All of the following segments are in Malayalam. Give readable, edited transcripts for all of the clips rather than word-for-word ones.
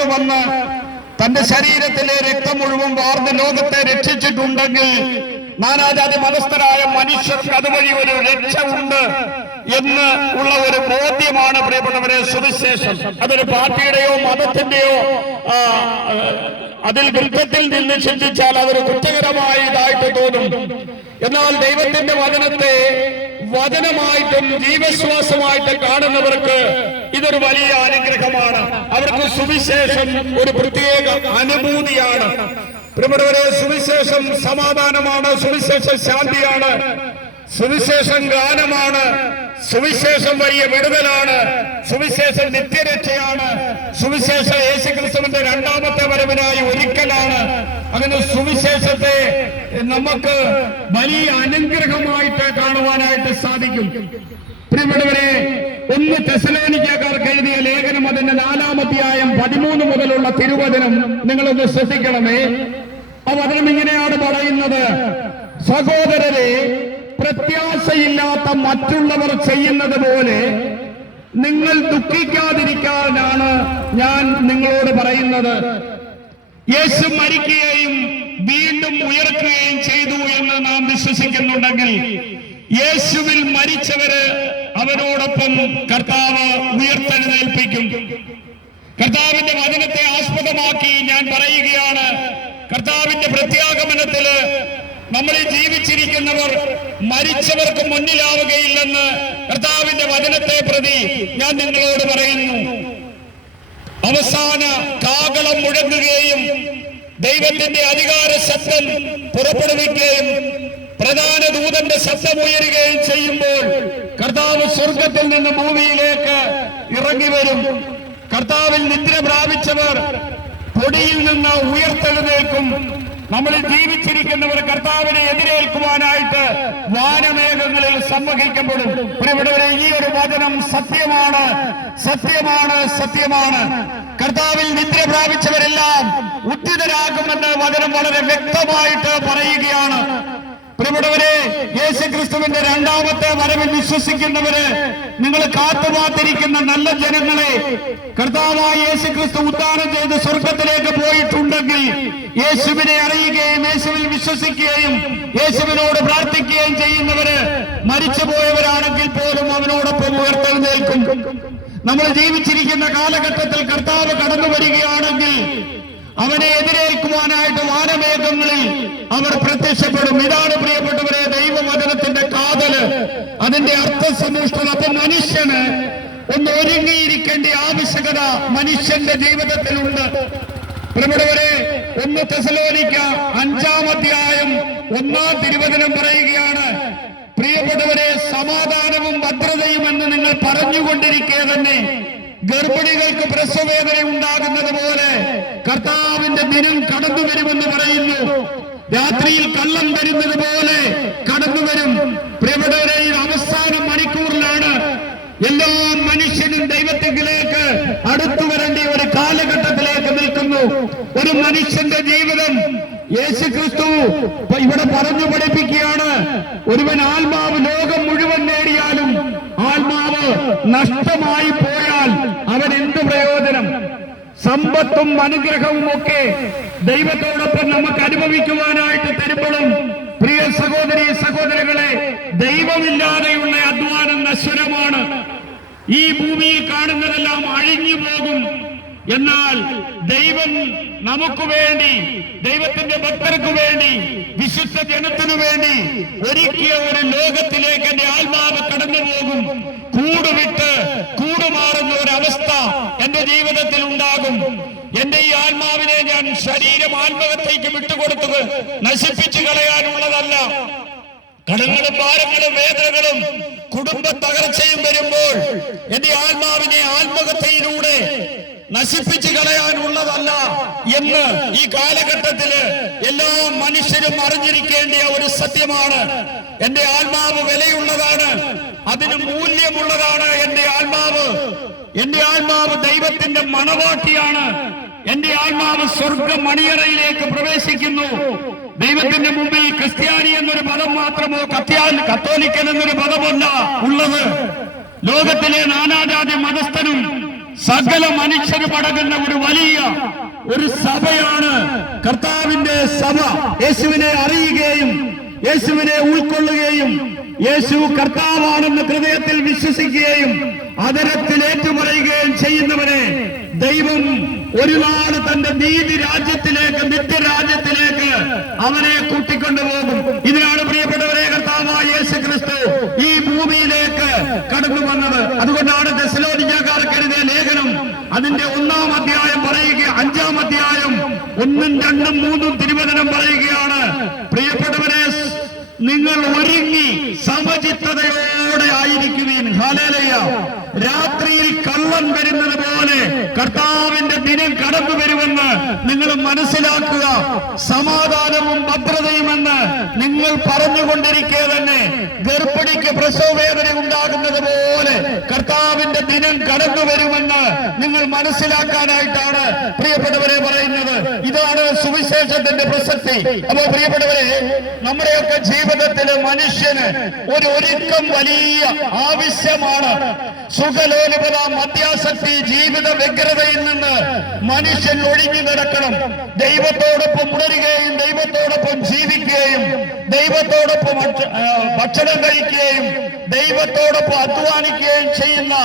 കടന്നു വന്ന് തന്റെ ശരീരത്തിലെ രക്തം മുഴുവൻ വാർന്ന് ലോകത്തെ രക്ഷിച്ചിട്ടുണ്ടെങ്കിൽ നാനാജാതി മതസ്ഥരായ മനുഷ്യർക്ക് അതുവഴി ഒരു രക്ഷ ഉണ്ട് എന്ന് ഉള്ള ഒരു ബോധ്യമാണ് പ്രിയപ്പെട്ടവരെ സുവിശേഷം. അതൊരു പാർട്ടിയുടെയോ മതത്തിന്റെയോ അതിൽ വൃത്തത്തിൽ നിന്ന് ചിന്തിച്ചാൽ അതൊരു കുറ്റകരമായ ഇതായിട്ട് തോന്നും. എന്നാൽ ദൈവത്തിന്റെ വചനത്തെ വചനമായിട്ടും ജീവശ്വാസമായിട്ടും കാണുന്നവർക്ക് ഇതൊരു വലിയ അനുഗ്രഹമാണ്. അവർക്ക് സുവിശേഷം ഒരു പ്രത്യേക അനുഭൂതിയാണ്. പ്രിയപ്പെട്ടവരെ, സുവിശേഷം സമാധാനമാണ്, സുവിശേഷം ശാന്തിയാണ്, സുവിശേഷം ഗാനമാണ്, സുവിശേഷം വലിയ വിടുതലാണ്, സുവിശേഷം നിത്യരക്ഷയാണ്, സുവിശേഷം യേശുക്രിസ്തുവിന്റെ രണ്ടാമത്തെ വരവിനായി ഒരുക്കലാണ്. അങ്ങനെ സുവിശേഷത്തെ നമുക്ക് വലിയ അനുഗ്രഹമായിട്ട് കാണുവാനായിട്ട് സാധിക്കും. പ്രിയപ്പെട്ടവരെ, 1 തെസ്സലോനിക്കക്കാർക്ക് എഴുതിയ ലേഖനം അതിന്റെ 4-ാം അധ്യായം 13 മുതലുള്ള തിരുവചനം നിങ്ങളൊന്ന് ശ്രദ്ധിക്കണമേ. ആ വചനം ഇങ്ങനെയാണ് പറയുന്നത്: സഹോദരരെ, പ്രത്യാശയില്ലാത്ത മറ്റുള്ളവർ ചെയ്യുന്നത് പോലെ നിങ്ങൾ ദുഃഖിക്കാതിരിക്കാനാണ് ഞാൻ നിങ്ങളോട് പറയുന്നത്. യേശു മരിക്കുകയും വീണ്ടും ഉയർക്കുകയും ചെയ്തു എന്ന് നാം വിശ്വസിക്കുന്നുണ്ടെങ്കിൽ യേശുവിൽ മരിച്ചവര് അവരോടൊപ്പം കർത്താവ് ഉയർത്തെഴുന്നേൽപ്പിക്കും. കർത്താവിന്റെ വചനത്തെ ആസ്പദമാക്കി ഞാൻ പറയുകയാണ്, കർത്താവിന്റെ പ്രത്യാഗമനത്തില് നമ്മൾ ജീവിച്ചിരിക്കുന്നവർ മരിച്ചവർക്ക് മുന്നിലാവുകയില്ലെന്ന് കർത്താവിന്റെ വചനത്തെ പ്രതി ഞാൻ നിങ്ങളോട് പറയുന്നു. അവസാന കാഹളം മുഴങ്ങുകയും ദൈവത്തിന്റെ അധികാര ശബ്ദം പുറപ്പെടുവിക്കുകയും പ്രധാന ദൂതന്റെ ശബ്ദം ഉയരുകയും ചെയ്യുമ്പോൾ കർത്താവ് സ്വർഗത്തിൽ നിന്ന് ഭൂമിയിലേക്ക് ഇറങ്ങി വരും. കർത്താവിൽ നിദ്ര പ്രാപിച്ചവർ പൊടിയിൽ നിന്ന് ഉയർത്തെഴുന്നേൽക്കും. നമ്മൾ ജീവിച്ചിരിക്കുന്നവർ കർത്താവിനെ എതിരേൽക്കുവാനായിട്ട് വാനമേഘങ്ങളിൽ സമ്മേളിക്കപ്പെടും. പ്രിയപ്പെട്ടവരെ, ഈ ഒരു വചനം സത്യമാണ്, സത്യമാണ്, സത്യമാണ്. കർത്താവിൽ നിദ്ര പ്രാപിച്ചവരെല്ലാം ഉദ്ധിതരാകുമെന്ന് വചനം വളരെ വ്യക്തമായിട്ട് പറയുകയാണ്. പ്രിയപ്പെട്ടവരെ, യേശുക്രിസ്തുവിന്റെ രണ്ടാമത്തെ വരവിൽ വിശ്വസിക്കുന്നവര്, നിങ്ങൾ കാത്തുപാത്തിരിക്കുന്ന നല്ല ജനങ്ങളെ, കർത്താവായ യേശുക്രിസ്തു ഉദ്ധാനം ചെയ്ത് സ്വർഗത്തിലേക്ക് പോയിട്ടുണ്ടെങ്കിൽ യേശുവിനെ അറിയുകയും യേശുവിൽ വിശ്വസിക്കുകയും യേശുവിനോട് പ്രാർത്ഥിക്കുകയും ചെയ്യുന്നവര് മരിച്ചുപോയവരാണെങ്കിൽ പോലും അവനോടൊപ്പം ഉയർത്തെഴുന്നേൽക്കും. നമ്മൾ ജീവിച്ചിരിക്കുന്ന കാലഘട്ടത്തിൽ കർത്താവ് കടന്നു വരികയാണെങ്കിൽ അവനെ എതിരേൽക്കുവാനായിട്ട് വാനമേഘങ്ങളിൽ അവർ പ്രത്യക്ഷപ്പെടും. ഇതാണ് പ്രിയപ്പെട്ടവരെ ദൈവവചനത്തിന്റെ കാതല്, അതിന്റെ അർത്ഥസമ്പുഷ്ടത. അപ്പൊ മനുഷ്യന് ഒന്ന് ഒരുങ്ങിയിരിക്കേണ്ട ആവശ്യകത മനുഷ്യന്റെ ജീവിതത്തിലുണ്ട്. പ്രിയപ്പെട്ടവരെ, 1 തെസ്സലോനിക്ക 5-ാം അധ്യായം 1-ാം തിരുവചനം പറയുകയാണ്: പ്രിയപ്പെട്ടവരെ, സമാധാനവും ഭദ്രതയും എന്ന് നിങ്ങൾ പറഞ്ഞുകൊണ്ടിരിക്കെ തന്നെ ഗർഭിണികൾക്ക് പ്രസവവേദന ഉണ്ടാകുന്നത് പോലെ കർത്താവിന്റെ ദിനം കടന്നു വരുമെന്ന് പറയുന്നു. രാത്രിയിൽ കള്ളം തരുന്നത് പോലെ കടന്നു വരും. പ്രിയപ്പെട്ടവരെ, ഈ അവസാന മണിക്കൂറിലാണ് എല്ലാ മനുഷ്യനും ദൈവത്തിലേക്ക് അടുത്തു വരേണ്ട ഒരു കാലഘട്ടത്തിലേക്ക് നിൽക്കുന്നു. ഒരു മനുഷ്യന്റെ ജീവിതം യേശുക്രിസ്തു ഇവിടെ പറഞ്ഞു പഠിപ്പിക്കുകയാണ്. ഒരുവൻ ആത്മാവ് ലോകം മുഴുവൻ നേടിയാലും ആത്മാവ് നഷ്ടമായി പോയാൽ അവൻ എന്ത് പ്രയോജനം? സമ്പത്തും അനുഗ്രഹവും ഒക്കെ ദൈവത്തോടൊപ്പം നമുക്ക് അനുഭവിക്കുവാനായിട്ട് തരുമ്പോഴും, പ്രിയ സഹോദരി സഹോദരങ്ങളെ, ദൈവമില്ലാതെയുള്ള അധ്വാനം നശ്വരമാണ്. ഈ ഭൂമിയിൽ കാണുന്നതെല്ലാം അഴിഞ്ഞു പോകും. എന്നാൽ ദൈവം നമുക്ക് വേണ്ടി, ദൈവത്തിന്റെ ഭക്തർക്ക് വേണ്ടി, വിശുദ്ധ ജനത്തിനു വേണ്ടി ഒരുക്കിയ ഒരു ലോകത്തിലേക്ക് എന്റെ ആത്മാവ് കടന്നു പോകും. കൂടുവിട്ട് കൂടുമാറുന്ന ഒരവസ്ഥ എന്റെ ജീവിതത്തിൽ ഉണ്ടാകും. എന്റെ ഈ ആത്മാവിനെ ഞാൻ ശരീരം ആത്മഹത്യയ്ക്ക് വിട്ടുകൊടുത്തത് നശിപ്പിച്ചു കളയാനുള്ളതല്ല. കടങ്ങളും ഭാരങ്ങളും വേദനകളും കുടുംബ തകർച്ചയും വരുമ്പോൾ എന്റെ ആത്മാവിനെ ആത്മഹത്യയിലൂടെ നശിപ്പിച്ചു കളയാനുള്ളതല്ല എന്ന് ഈ കാലഘട്ടത്തില് എല്ലാ മനുഷ്യരും അറിഞ്ഞിരിക്കേണ്ട ഒരു സത്യമാണ്. എന്റെ ആത്മാവ് വിലയുള്ളതാണ്, അതിന് മൂല്യമുള്ളതാണ്. എന്റെ ആത്മാവ് ദൈവത്തിന്റെ മണവാട്ടിയാണ്. എന്റെ ആത്മാവ് സ്വർഗ മണിയറയിലേക്ക് പ്രവേശിക്കുന്നു. ദൈവത്തിന്റെ മുമ്പിൽ ക്രിസ്ത്യാനി എന്നൊരു പദം മാത്രമോ കത്തോലിക്കൻ എന്നൊരു പദമല്ല ഉള്ളത്. ലോകത്തിലെ നാനാജാതി മതസ്ഥനും സകല മനുഷ്യരും അടങ്ങുന്ന ഒരു വലിയ ഒരു സഭയാണ് കർത്താവിന്റെ സഭ. യേശുവിനെ അറിയുകയും യേശുവിനെ ഉൾക്കൊള്ളുകയും യേശു കർത്താവാണെന്ന് ഹൃദയത്തിൽ വിശ്വസിക്കുകയും അതരത്തിൽ ഏറ്റുപറയുകയും ചെയ്യുന്നവനെ ദൈവം ഒരു നാൾ തന്റെ നീതി രാജ്യത്തിലേക്ക്, നിത്യരാജ്യത്തിലേക്ക് അവനെ കൂട്ടിക്കൊണ്ടുപോകും. ഇതിനാണ് പ്രിയപ്പെട്ടവരെ കർത്താവായ യേശു ക്രിസ്തു ഈ ഭൂമിയിലേക്ക് കടന്നു വന്നത്. അതുകൊണ്ടാണ് തെസ്സലോനിക്കക്കാർക്ക് എഴുതിയ ലേഖനം അതിന്റെ 1-ാം അധ്യായം പറയുക, 5-ാം അധ്യായം 1, 2, 3 തിരുവചനം പറയുകയാണ്, പ്രിയപ്പെട്ടവരെ നിങ്ങൾ ഒരുങ്ങി സമചിത്തതയോടെ ആയിരിക്കുവീൻ. ഹല്ലേലൂയ. രാത്രിയിൽ കള്ളൻ വരുന്നത് പോലെ കർത്താവിന്റെ ദിനം കടന്നു വരുമെന്ന് നിങ്ങൾ മനസ്സിലാക്കുക. സമാധാനവും ഭദ്രതയുമെന്ന് നിങ്ങൾ പറഞ്ഞുകൊണ്ടിരിക്കെ തന്നെ ഗർഭിണിക്ക് പ്രസവവേദന ഉണ്ടാകുന്നത് പോലെ കർത്താവിന്റെ ദിനം കടന്നു വരുമെന്ന് നിങ്ങൾ മനസ്സിലാക്കാനായിട്ടാണ് പ്രിയപ്പെട്ടവരെ പറയുന്നത്. ഇതാണ് സുവിശേഷത്തിന്റെ പ്രസക്തി. അപ്പോൾ പ്രിയപ്പെട്ടവരെ, നമ്മുടെയൊക്കെ ജീവിതത്തില് മനുഷ്യന് ഒരു ഒരുക്കം വലിയ ആവശ്യമാണ്. സുഖലോലുപത, മദ്യാസക്തി, ജീവിത വ്യഗ്രതയിൽ നിന്ന് മനുഷ്യൻ ഒഴിഞ്ഞു നടക്കണം. ദൈവത്തോടൊപ്പം ഉണരുകയും ദൈവത്തോടൊപ്പം ജീവിക്കുകയും ദൈവത്തോടൊപ്പം ഭക്ഷണം കഴിക്കുകയും ദൈവത്തോടൊപ്പം അധ്വാനിക്കുകയും ചെയ്യുന്ന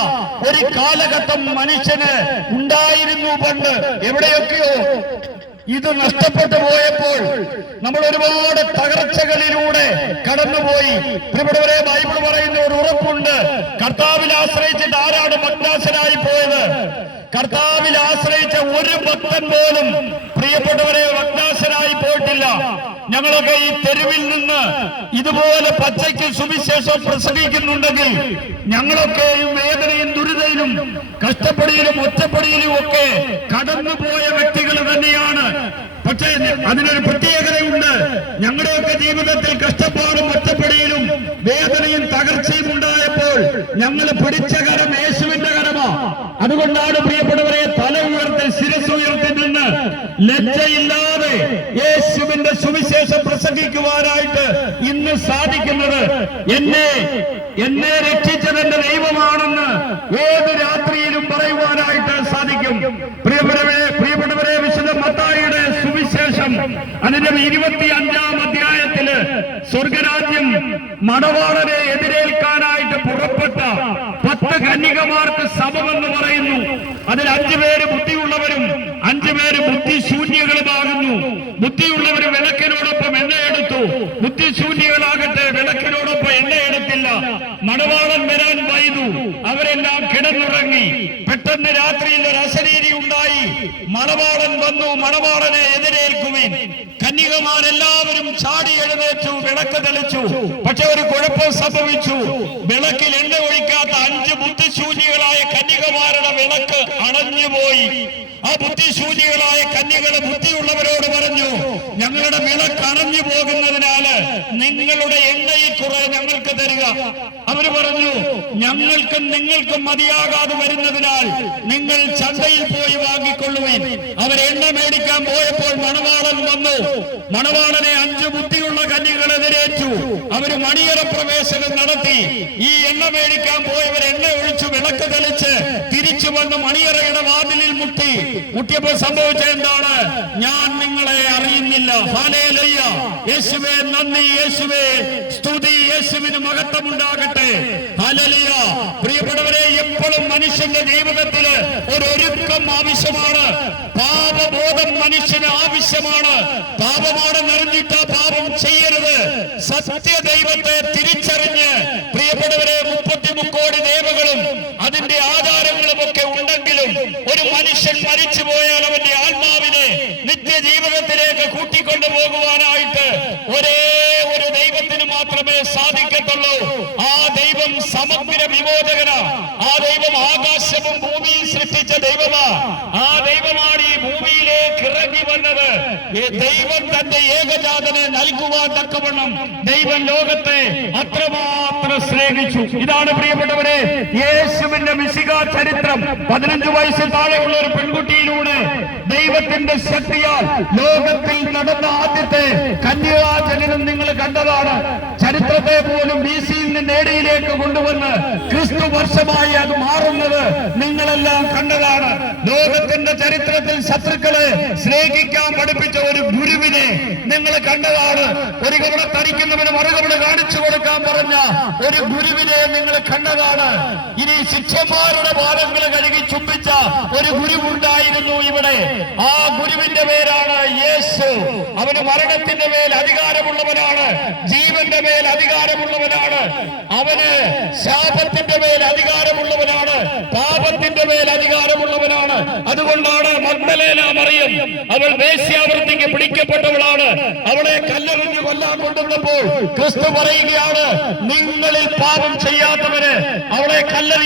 ഒരു കാലഘട്ടം മനുഷ്യന് ഉണ്ടായിരുന്നു പണ്ട്. എവിടെയൊക്കെയോ ഇത് നഷ്ടപ്പെട്ടു പോയപ്പോൾ നമ്മൾ ഒരുപാട് തകർച്ചകളിലൂടെ കടന്നുപോയി. പ്രിയപ്പെട്ടവരെ, ബൈബിൾ പറയുന്ന ഒരു ഉറപ്പുണ്ട്, കർത്താവിൽ ആശ്രയിച്ചിട്ട് ആരാണ് ഭക്താശനായി പോയത്? കർത്താവിൽ ആശ്രയിച്ച ഒരു ഭക്തൻ പോലും പ്രിയപ്പെട്ടവരെ ഭക്താശനായി പോയിട്ടില്ല. ഞങ്ങളൊക്കെ ഈ തെരുവിൽ നിന്ന് ഇതുപോലെ പച്ചയ്ക്ക് സുവിശേഷം പ്രസംഗിക്കുന്നുണ്ടെങ്കിൽ ഞങ്ങളൊക്കെയും വേദനയും ദുരിതയിലും കഷ്ടപ്പെടിയിലും ഒറ്റപ്പെടിയിലും ഒക്കെ കടന്നുപോയ വ്യക്തികൾ തന്നെയാണ്. പക്ഷേ അതിനൊരു പ്രത്യേകതയുണ്ട്. ഞങ്ങളുടെയൊക്കെ ജീവിതത്തിൽ കഷ്ടപ്പാടും ഒറ്റപ്പെടിയിലും വേദനയും തകർച്ചയും ഉണ്ടായപ്പോൾ ഞങ്ങൾ പിടിച്ച കരം യേശുവിന്റെ കരമാ. അതുകൊണ്ടാണ് പ്രിയപ്പെട്ടവരെ തല ഉയർത്തി ശിരസ് ഉയർത്തി നിന്ന് ലജ്ജയില്ലാതെ യേശുവിന്റെ സുവിശേഷം പ്രസംഗിക്കുവാനായിട്ട് ഇന്ന് സാധിക്കുന്നത്. എന്നെ രക്ഷിച്ചതെന്റെ ദൈവമാണെന്ന് ഏത് രാത്രിയിലും പറയുവാനായിട്ട് സാധിക്കും. പ്രിയപ്പെട്ടവരെ, വിശുദ്ധ മത്തായിയുടെ സുവിശേഷം അതിന്റെ 25-ാം അധ്യായത്തില് സ്വർഗരാജ്യം മണവാളനെ എതിരേൽക്കാനായിട്ട് പുറപ്പെട്ട 10 കന്യകമാർക്ക് സമമെന്ന് പറയുന്നു. അതിൽ 5 പേര് ബുദ്ധിയുള്ളവരും 5 പേര് ബുദ്ധിശൂന്യകളുമാകുന്നു. ബുദ്ധിയുള്ളവര് വിളക്കിനോടൊപ്പം എണ്ണയെടുത്തു, ബുദ്ധിശൂന്യകളാകട്ടെ വിളക്കിനോടൊപ്പം എണ്ണയെടുത്തില്ല. മണവാളൻ വരാൻ വൈതു, അവരെല്ലാം കിടന്നുറങ്ങി. പെട്ടെന്ന് രാത്രിയിൽ ഒരു അശരീരി ഉണ്ടായി. മണവാളൻ വന്നു, മണവാളനെ എതിരേൽക്കുവിൻ. കന്യകമാരെല്ലാവരും ചാടി എഴുന്നേറ്റു, വിളക്ക് തെളിച്ചു. പക്ഷെ ഒരു കുഴപ്പം സംഭവിച്ചു. വിളക്കിൽ എണ്ണ ഒഴിക്കാത്ത 5 ബുദ്ധിശൂന്യകളായ കന്യകമാരുടെ വിളക്ക് അണഞ്ഞുപോയി. ആ ബുദ്ധിശൂന്യകളായ കന്യകള് ബുദ്ധിയുള്ളവരോട് പറഞ്ഞു, ഞങ്ങളുടെ വിളക്ക് അണഞ്ഞു പോകുന്നതിനാല് നിങ്ങളുടെ എണ്ണയിൽ കുറെ ഞങ്ങൾക്ക് തരിക. അവര് പറഞ്ഞു, ഞങ്ങൾക്കും നിങ്ങൾക്കും മതിയാകാതെ വരുന്നതിനാൽ നിങ്ങൾ ചന്തയിൽ പോയി വാങ്ങിക്കൊള്ളുവിൻ. അവർ എണ്ണ മേടിക്കാൻ പോയപ്പോൾ മണവാളൻ വന്നു. മണവാളനെ 5 ബുദ്ധിയുള്ള കന്യകളെതിരേറ്റു. അവര് മണിയറ പ്രവേശനം നടത്തി. ഈ എണ്ണ മേടിക്കാൻ പോയവർ എണ്ണ ഒഴിച്ചു, വിളക്ക് തെളിച്ച് തിരിച്ചു വന്ന് മണിയറയുടെ വാതിലിൽ മുട്ടിയപ്പോൾ സംഭവിച്ച എന്താണ്? ഞാൻ നിങ്ങളെ അറിയുന്നില്ല. ഹല്ലേലൂയ. യേശുവേ നന്ദി, യേശുവേ സ്തുതി, യേശുവിന് മഹത്വമുണ്ടാകട്ടെ. ഹല്ലേലൂയ. പ്രിയപ്പെട്ടവരെ, എപ്പോഴും മനുഷ്യന്റെ ജീവിതത്തിൽ ഒരു ഒരുക്കം ആവശ്യമാണ്. പാപബോധം മനുഷ്യന് ആവശ്യമാണ്. പാപമാണ് നിറഞ്ഞിട്ട് പാപം ചെയ്യരുത്. സത്യദൈവത്തെ തിരിച്ചറിഞ്ഞ് പ്രിയപ്പെട്ടവരെ, 33 കോടി ദേവകളും അതിന്റെ ആചാരങ്ങളും ഒക്കെ ഉണ്ടെങ്കിലും ഒരു മനുഷ്യൻ മരിച്ചു പോയാൽ അവന്റെ ആത്മാവിനെ നിത്യജീവിതത്തിലേക്ക് കൂട്ടിക്കൊണ്ടു പോകുവാനായിട്ട് ഒരേ ഒരു ദൈവത്തിന് മാത്രമേ സാധിക്കത്തുള്ളൂ. ആ ദൈവം സമഗ്ര വിമോചകന. ആ ദൈവം ആകാശവും ഭൂമിയും സൃഷ്ടിച്ച ദൈവമാ. ആ ദൈവമാണ് ഈ ഭൂമിയിലേക്ക് ഇറങ്ങി വന്നത്. ദൈവം തന്റെ ഏകജാതനെ നൽകുവാൻ തക്കവണ്ണം ദൈവം ലോകത്തെ അത്രമാത്രം സ്നേഹിച്ചു. ഇതാണ് പ്രിയപ്പെട്ടവരെ യേശുവിന്റെ മിശിഹ ചരിത്രം. 15 വയസ്സിൽ താഴെയുള്ള ഒരു പെൺകുട്ടിയിലൂടെ ദൈവത്തിന്റെ ശക്തിയാൽ ലോകത്തിൽ നടന്ന ആദ്യത്തെ കന്യാജനനം നിങ്ങൾ കണ്ടതാണ്. ചരിത്രത്തെ പോലും BC-യിൽ നിന്ന് AD-യിലേക്ക് കൊണ്ടുവന്ന് ക്രിസ്തു വർഷമായി അത് മാറുന്നത് നിങ്ങളെല്ലാം കണ്ടതാണ്. ലോകത്തിന്റെ ചരിത്രത്തിൽ ശത്രുക്കളെ സ്നേഹിക്കാൻ പഠിപ്പിച്ച ഒരു ഗുരുവിനെ നിങ്ങൾ കണ്ടതാണ്. ഒരു കവണ തടിക്കുന്നവന് മറുകവണ കാണിച്ചു കൊടുക്കാൻ പറഞ്ഞ ഒരു ഗുരുവിനെ നിങ്ങൾ കണ്ടതാണ്. ഇനി ശിഷ്യന്മാരുടെ പാദങ്ങൾ കഴുകി ചുംബിച്ച ഒരു ഗുരുവുണ്ടായിരുന്നു ഇവിടെ. ആ ഗുരുവിന്റെ പേരാണ് യേശു. അവന് മരണത്തിന്റെ മേൽ അധികാരമുള്ളവനാണ്, ജീവന്റെ മേൽ അധികാരമുള്ളവനാണ്, അവന് ശാപത്തിന്റെ മേൽ അധികാരമുള്ളവനാണ്, പാപത്തിന്റെ മേൽ അധികാരമുള്ളവനാണ്. അതുകൊണ്ടാണ് മഗ്ദലേന മറിയം, അവൾ വേശ്യാവൃത്തിക്ക് പിടിക്കപ്പെട്ടവളാണ്. അവളെ കല്ലെറിഞ്ഞ് കൊല്ലാൻ കൊണ്ടുവന്നപ്പോൾ ക്രിസ്തു പറയുകയാണ്, നിങ്ങളിൽ പാപം ചെയ്യാത്തവന് അവളെ കല്ലെറി